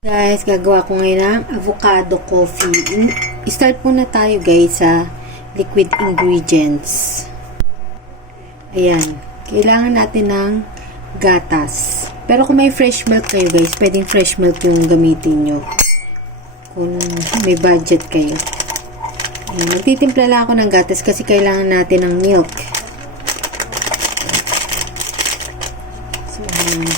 Guys, gagawa ko ngayon ng avocado coffee. Start muna tayo guys sa liquid ingredients. Ayan. Kailangan natin ng gatas. Pero kung may fresh milk kayo guys, pwedeng fresh milk yung gamitin nyo. Kung may budget kayo. Ayan. Magtitimpla lang ako ng gatas kasi kailangan natin ng milk. So, ayan.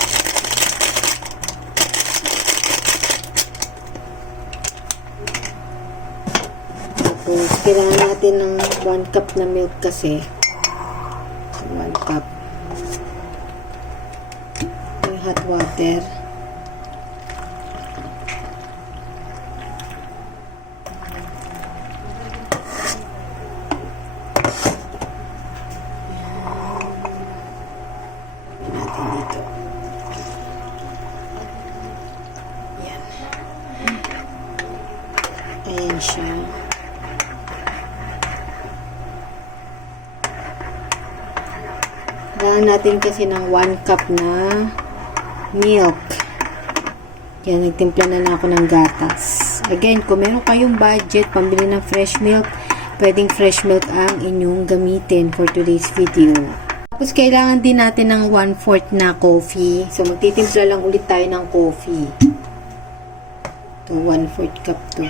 Kailangan natin ng 1 cup na milk kasi. 1 cup. Yung hot water. Natin dito. Ayan. Ayan siya. Kailangan natin kasi ng 1 cup na milk. Yan, nagtimpla na ako ng gatas. Again, kung meron kayong budget, pambili ng fresh milk, pwedeng fresh milk ang inyong gamitin for today's video. Tapos, kailangan din natin ng 1/4 na coffee. So, magtitimpla lang ulit tayo ng coffee. Ito, 1/4 cup to.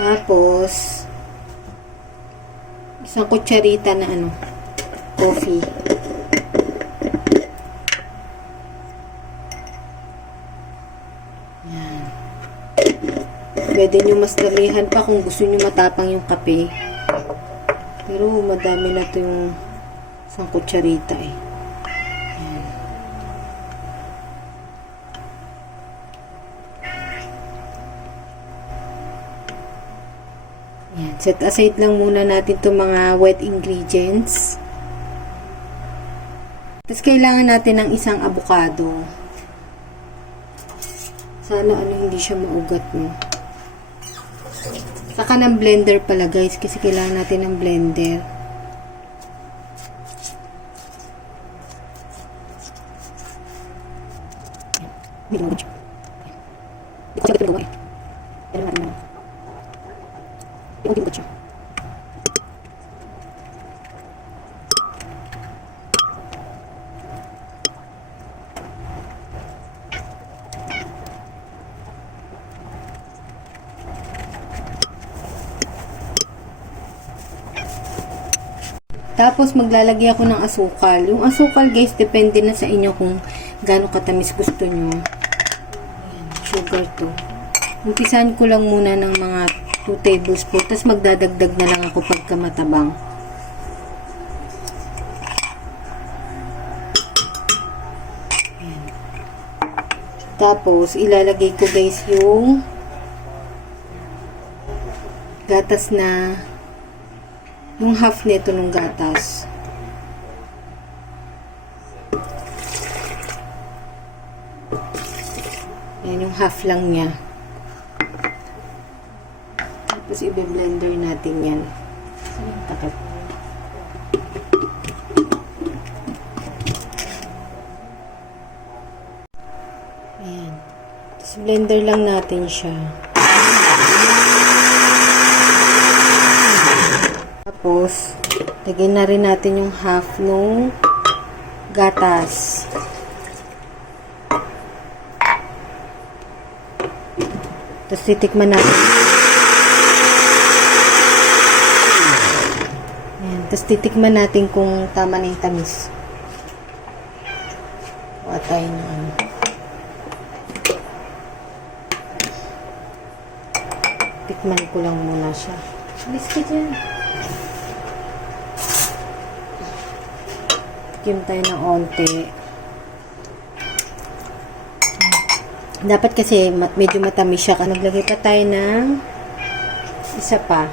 Tapos, isang kutsarita na coffee. Yan. Pwede nyo mas damihan pa kung gusto nyo matapang yung kape. Pero, madami na to yung isang kutsarita eh. Yan. Yan. Set aside lang muna natin itong mga wet ingredients. Tapos kailangan natin ng isang avocado. Sana hindi siya maugat no. Saka ng blender pala guys kasi kailangan natin ng blender. Tapos maglalagay ako ng asukal. Yung asukal guys, depende na sa inyo kung gaano katamis gusto nyo. Ayan, sugar to. Umpisahan ko lang muna ng mga 2 tablespoons. Tapos magdadagdag na lang ako pagka matabang. Ayan. Tapos ilalagay ko guys yung gatas na yung half nito ng gatas. Yan yung half lang niya. Tapos i-blender natin yan. Takip. Ayan. Tapos blender lang natin siya. Tapos, lagyan na rin natin yung half nung gatas. Tapos, titikman natin. Ayan. Tapos, titikman natin kung tama na yung tamis. Kuha tayo ng Tikman ko lang muna siya. Biscuit yan. Tikim tayo ng onte. Dapat kasi medyo matamis siya. Naglagay pa tayo ng isa pa.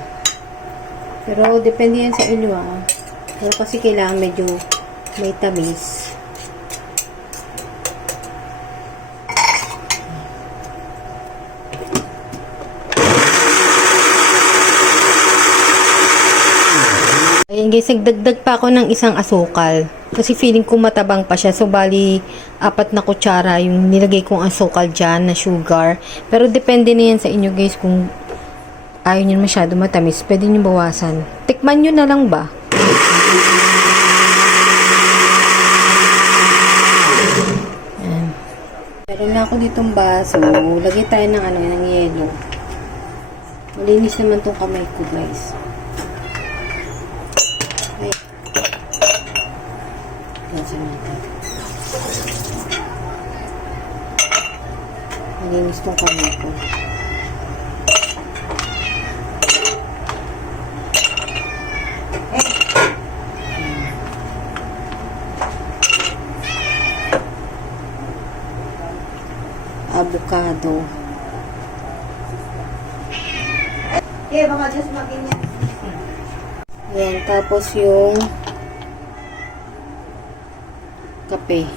Pero depende yan sa inyo Pero kasi kailangan medyo may tamis. Ayan guys, nagdagdag pa ako ng isang asukal. Kasi feeling ko matabang pa siya. So, bali, 4 na kutsara yung nilagay kong asukal dyan na sugar. Pero depende na yan sa inyo guys kung ayaw nyo masyado matamis. Pwede nyo bawasan. Tikman nyo na lang ba? Ayan. Meron na ako ditong baso. Lagay tayo ng ng yelo. Malinis naman tong kamay ko guys. Ay. Ganyan natin. Malinis tong kamay ko. Avocado. Baka just mag-inyan. Yan, tapos yung kape.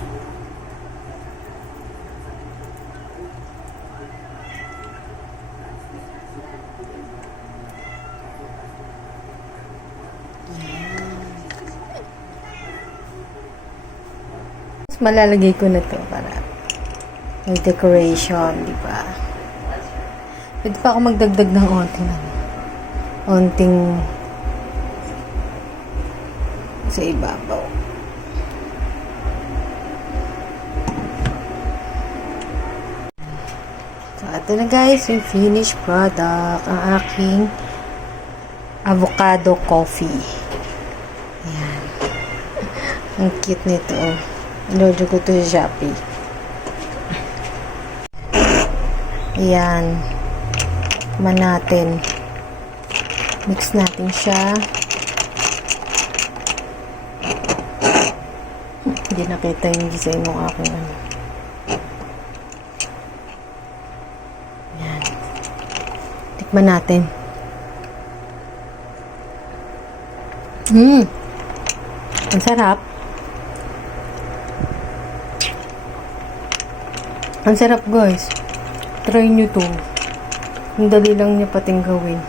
Malalagay ko na to para may decoration, di ba? Pwede pa ako magdagdag ng onting sa ibabaw. So, ito na guys, yung finished product, ang aking avocado coffee. Ayan. Ang cute nito, oh. Inorder ko to sa Shopee. Ayan. Tikman natin. Mix natin siya. Hindi nakita yung design ng aking Ayan. Tikman natin. Ang sarap. Ang sarap guys. Try nyo to. Ang dali lang niya pating gawin.